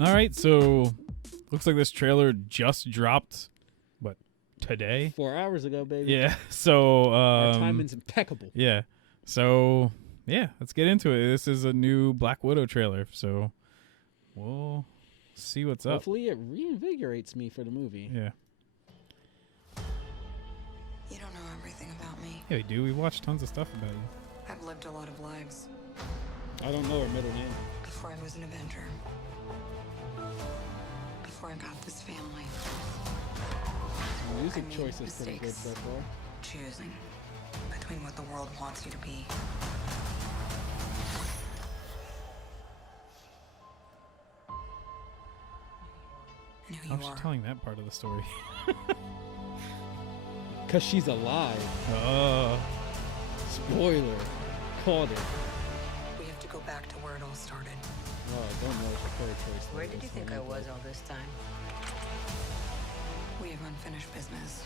All right, so looks like this trailer just dropped. What, today? 4 hours ago, baby. Yeah. So Our timing's impeccable. yeah. So yeah, let's get into it. This is a new Black Widow trailer, so we'll see what's up. Hopefully, it reinvigorates me for the movie. Yeah. You don't know everything about me. Yeah, we do. We watched tons of stuff about you. I've lived a lot of lives I don't know her middle name. before I was an Avenger. Before I got this family. The music I made choice is pretty good mistakes. so far. Choosing between what the world wants you to be and who How's you she are. telling that part of the story? Because she's alive. Oh. Spoiler. Called it. We have to go back to where it all started. Oh, I don't know if the third choice. Where did you think I was all this time? We have unfinished business.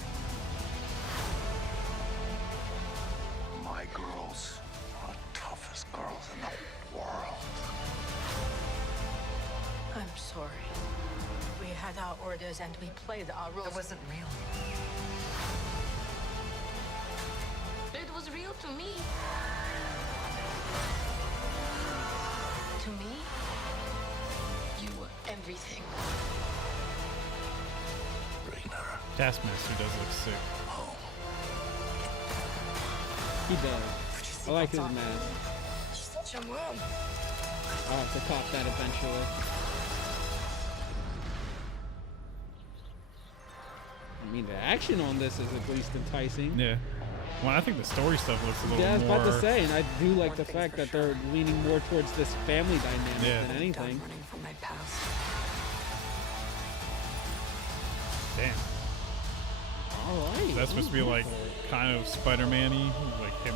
My girls are the toughest girls in the world. I'm sorry. We had our orders and we played our roles. It wasn't real. It was real to me. To me, you were everything. Bring her Taskmaster does look sick. home. He does. I like his mask. She's such a mom. I'll have to cop that eventually. I mean, the action on this is at least enticing. Yeah. Well, I think the story stuff looks a little Yeah, I was more. about to say, and I do like One the thing's fact for that sure. they're leaning more towards this family dynamic Yeah. than I'm anything. done running from my past. Damn. All right. That's supposed to be Ooh, like okay. kind of Spider-Man-y, like him.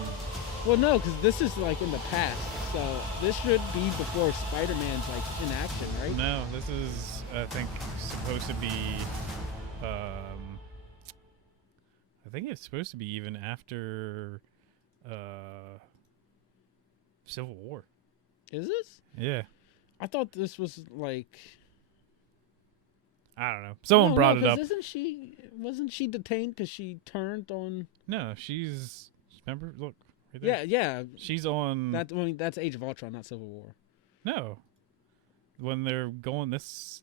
Well, no, because this is like in the past, so this should be before Spider-Man's like in action, right? No, this is I think supposed to be. I think it's supposed to be even after Civil War. Is this? Yeah. I thought this was like. I don't know. Someone brought it up. Wasn't she detained because she turned on? No, she's. Remember? Look. Right there. Yeah. She's on. That's Age of Ultron, not Civil War. No. When they're going this.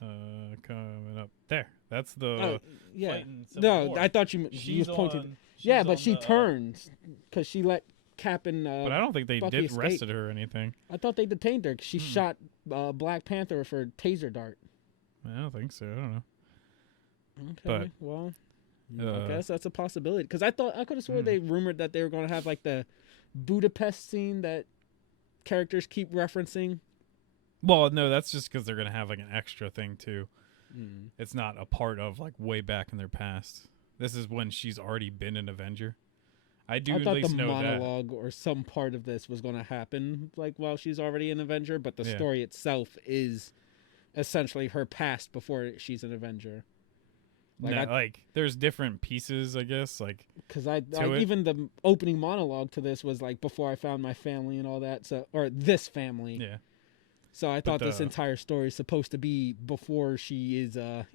Coming up there. That's the. Oh, yeah. fight in Civil No, War. I thought you was She's pointing. on- Yeah, she's but on she the, turns because she let Cap and. But I don't think they Bucky did escape. arrested her or anything. I thought they detained her 'cause she shot Black Panther with her taser dart. I don't think so. I don't know. Okay, well, I Uh, guess that's a possibility. Because I could have swore they rumored that they were going to have like the Budapest scene that characters keep referencing. Well, no, that's just because they're gonna have like an extra thing too. It's not a part of like way back in their past. This is when she's already been an Avenger. I do I at thought least the know that. monologue or some part of this was going to happen like while she's already an Avenger, but the Yeah. story itself is essentially her past before she's an Avenger. Like No, like there's different pieces, I guess. Like because it. even the opening monologue to this was like before I found my family and all that. So or this family. yeah, So I thought this the- entire story is supposed to be before she is a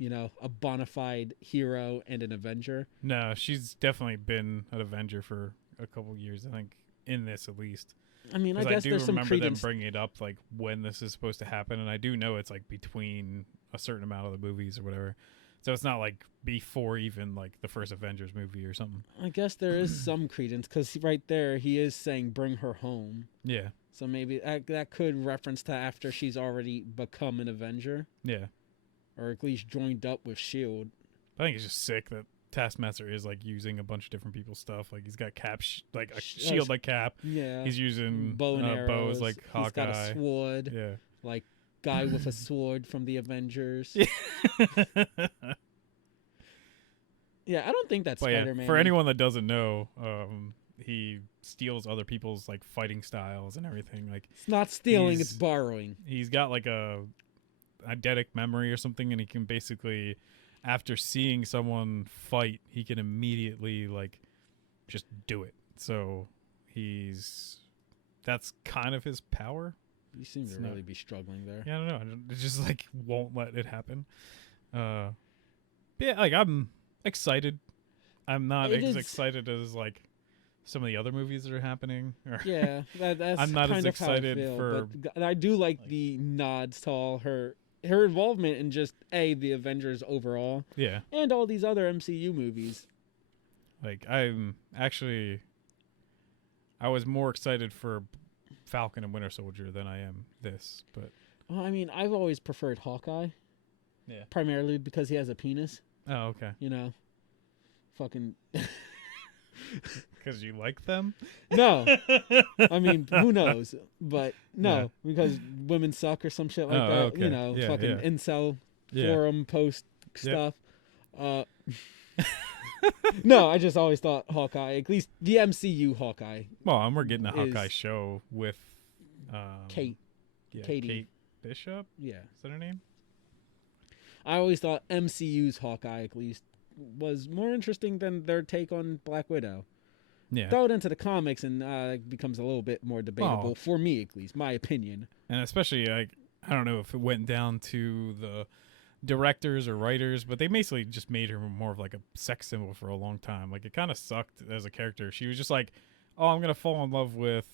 bona fide hero and an Avenger. no, she's definitely been an Avenger for a couple years. I think in this at least. I mean, I 'Cause guess do there's some remember them credence. bringing it up like when this is supposed to happen, and I do know it's like between a certain amount of the movies or whatever. So it's not like before even like the first Avengers movie or something. I guess there is some credence because right there he is saying bring her home. Yeah, So maybe that could reference to after she's already become an Avenger yeah. or at least joined up with Shield. I think it's just sick that Taskmaster is like using a bunch of different people's stuff. Like he's got Cap, like a shield like Cap. Yeah, He's using bow and arrows. bows like He's Hawkeye. got a sword, Yeah. like guy with a sword from the Avengers. Yeah, I don't think that's But yeah, Spider-Man. for anyone that doesn't know, he steals other people's like fighting styles and everything. Like It's not stealing, He's- it's borrowing. he's got like a eidetic memory or something, and he can basically, after seeing someone fight, he can immediately like just do it. So that's kind of his power. You seem It's to not- really be struggling there. Yeah, I don't know. It just like won't let it happen. But yeah, like I'm excited. I'm not It as is- excited as like some of the other movies that are happening. Or Yeah, that's I'm not as kind of how I excited feel, for, but I do like like- the nods to all her involvement in just the Avengers overall yeah, and all these other MCU movies. like I was more excited for Falcon and Winter Soldier than I am this. But Well, I mean, I've always preferred Hawkeye, yeah. primarily because he has a penis. Oh, okay. You know, fucking Because you like them. no. I mean, who knows? But no, Yeah. because women suck or some shit like Oh, that. okay. You know, Yeah, fucking yeah. incel Yeah. forum post stuff. No, I just always thought Hawkeye, at least the MCU Hawkeye, Well, and we're getting a Hawkeye is- show with Kate. yeah, Katie. Kate Bishop. Yeah, Is that her name? I always thought MCU's Hawkeye at least was more interesting than their take on Black Widow. Yeah. Throw it into the comics and it becomes a little bit more debatable Well- for me, at least, my opinion. And especially, like, I don't know if it went down to the directors or writers, but they basically just made her more of like a sex symbol for a long time. Like, it kind of sucked as a character. She was just like, oh, I'm going to fall in love with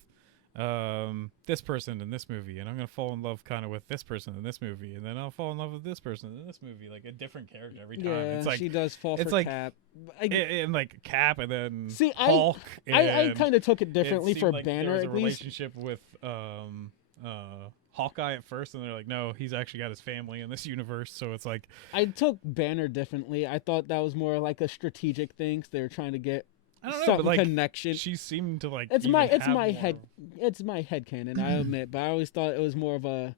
this person in this movie, and I'm going to fall in love kind of with this person in this movie, and then I'll fall in love with this person in this movie. Like, a different character every time. Yeah, It's like, she does fall it's for like- Cap. and like Cap, and then See, Hulk. I and kind of took it it differently seemed for like Banner, there was at a least. relationship with Hawkeye at first, and they're like, no, he's actually got his family in this universe. So it's like, I took Banner differently. I thought that was more like a strategic thing. 'Cause they were trying to get I don't know, some but like connection. she seemed to like. It's even my have more- it's my headcanon, I admit, but I always thought it was more of a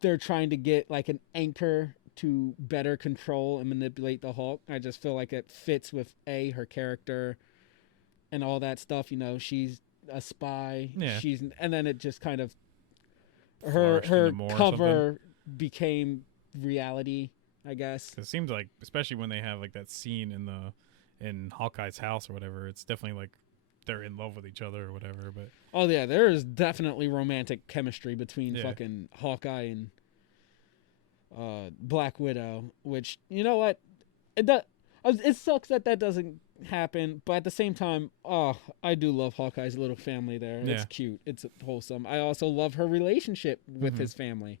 they're trying to get like an anchor to better control and manipulate the Hulk. I just feel like it fits with her character and all that stuff. You know, she's a spy. Yeah. And then it just kind of Flourished her into more or cover became reality, I guess. 'Cause it seems like, especially when they have like that scene in Hawkeye's house or whatever, it's definitely like they're in love with each other or whatever. But Oh yeah, there is definitely romantic chemistry between Yeah. fucking Hawkeye and Black Widow. Which, you know what, it sucks that doesn't happen. But at the same time, I do love Hawkeye's little family there. It's Yeah. cute. It's wholesome. I also love her relationship with his family.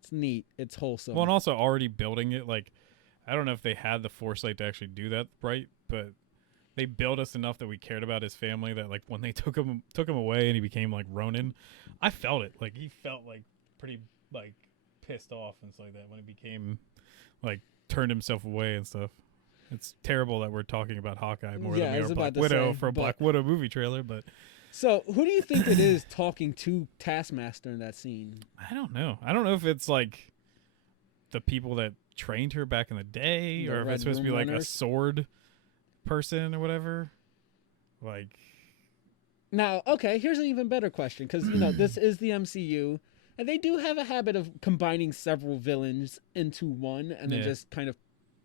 It's neat. It's wholesome. well, and also already building it, like, I don't know if they had the foresight to actually do that right, but they built us enough that we cared about his family that like when they took him away and he became like Ronin, I felt it. Like he felt like pretty like pissed off and stuff like that when he became like turned himself away and stuff. It's terrible that we're talking about Hawkeye more Yeah, I than we was are Black about to Widow say, for a but- Black Widow movie trailer, but So who do you think it is talking to Taskmaster in that scene? I don't know. I don't know if it's like the people that trained her back in the day, The or if Red it's supposed to be Room like a runners? sword person or whatever. Like, Now, okay, here's an even better question because you know this is the MCU, and they do have a habit of combining several villains into one, and then Yeah. just kind of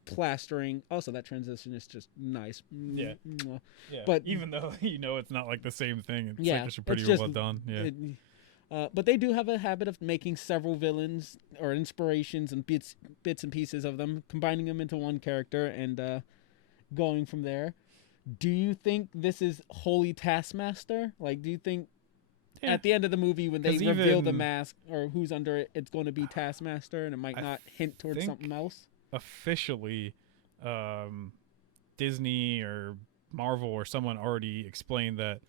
plastering. Also, that transition is just nice. Yeah. Mwah. yeah. But- even though it's not like the same thing, it's Yeah, like actually pretty it's just- well done. Yeah, But they do have a habit of making several villains or inspirations and bits and pieces of them, combining them into one character, and going from there. Do you think this is Holy Taskmaster? Like, do you think Yeah. at the end of the movie when they 'Cause reveal the even- mask or who's under it, it's going to be Taskmaster, and it might I not hint towards think- something else? officially, Disney or Marvel or someone already explained that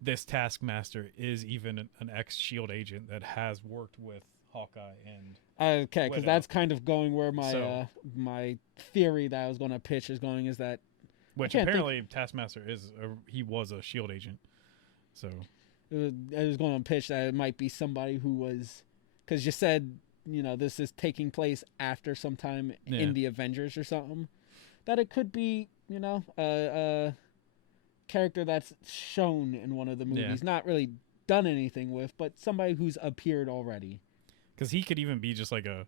this Taskmaster is even an ex-Shield agent that has worked with Hawkeye and Okay, because Widow. that's kind of going where my So- my theory that I was going to pitch is going is that which can't think- apparently Taskmaster he was a Shield agent. So I was going to pitch that it might be somebody who was, because you said, you know, this is taking place after sometime Yeah. in the Avengers or something, that it could be, you know, a character that's shown in one of the movies, not really done anything with, but somebody who's appeared already. because he could even be just like a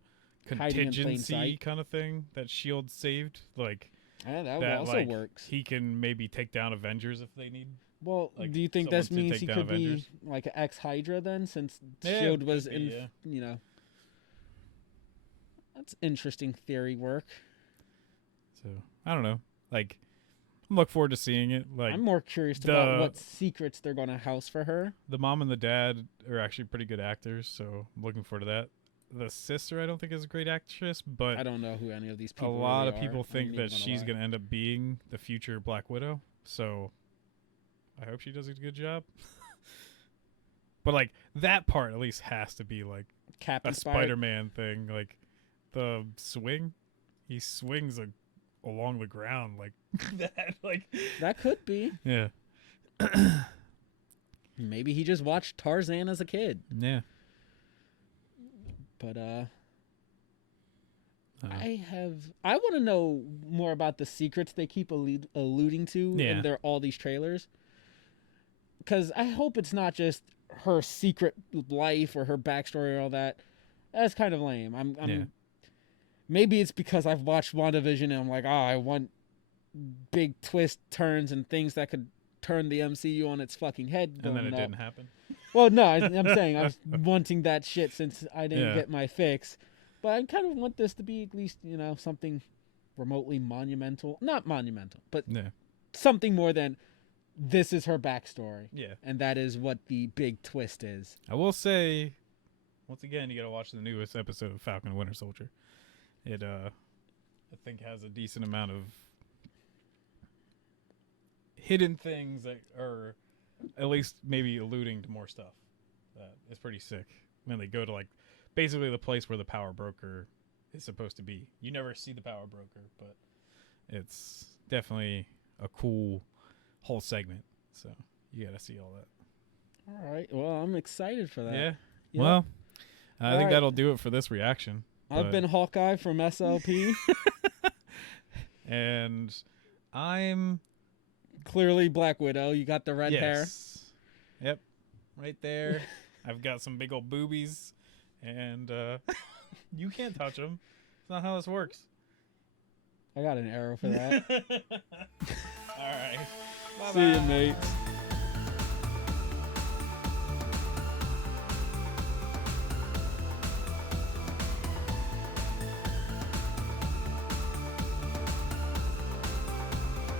Hiding in plain contingency sight. kind of thing that Shield saved. Like Yeah, that that also like works. he can maybe take down Avengers if they need. Well, like, do you think someone this to means take he down could Avengers. be like an ex-Hydra then, since Yeah, Shield could was be, in, yeah. you know? That's interesting theory work. So I don't know. Like, I look forward to seeing it. Like I'm more curious about the- what secrets they're going to house for her. the mom and the dad are actually pretty good actors, so I'm looking forward to that. The sister, I don't think is a great actress, but I don't know who any of these a people lot really of people are. think I'm that even gonna she's lie. going to end up being the future Black Widow. So I hope she does a good job. But like that part at least has to be like Cap a inspired. Spider-Man thing. Like the swing, he swings along the ground like that. Like That could be. yeah, Maybe he just watched Tarzan as a kid. yeah. But Uh, I want to know more about the secrets they keep alluding to Yeah. in all these trailers. Because I hope it's not just her secret life or her backstory or all that. That's kind of lame. I'm Yeah. Maybe it's because I've watched WandaVision and I'm like, I want big twist turns and things that could turn the MCU on its fucking head. and then going it up. didn't happen. Well, no, I'm saying I was wanting that shit since I didn't Yeah. get my fix. But I kind of want this to be at least, something remotely monumental. Not monumental, but Yeah, something more than this is her backstory. yeah. And that is what the big twist is. I will say, once again, you got to watch the newest episode of Falcon and Winter Soldier. It, I think, has a decent amount of hidden things that are at least maybe alluding to more stuff. That is pretty sick. When they go to like basically the place where the power broker is supposed to be. You never see the power broker, but it's definitely a cool whole segment. So you got to see all that. All right. Well, I'm excited for that. Yeah. Yeah. Well, I think Alright. that'll do it for this reaction. I've but- been Hawkeye from SLP. and I'm Clearly Black Widow. You got the red hair. yes. Yep. Right there. I've got some big old boobies and you can't touch them. It's not how this works. I got an arrow for that. All right. See you, mates.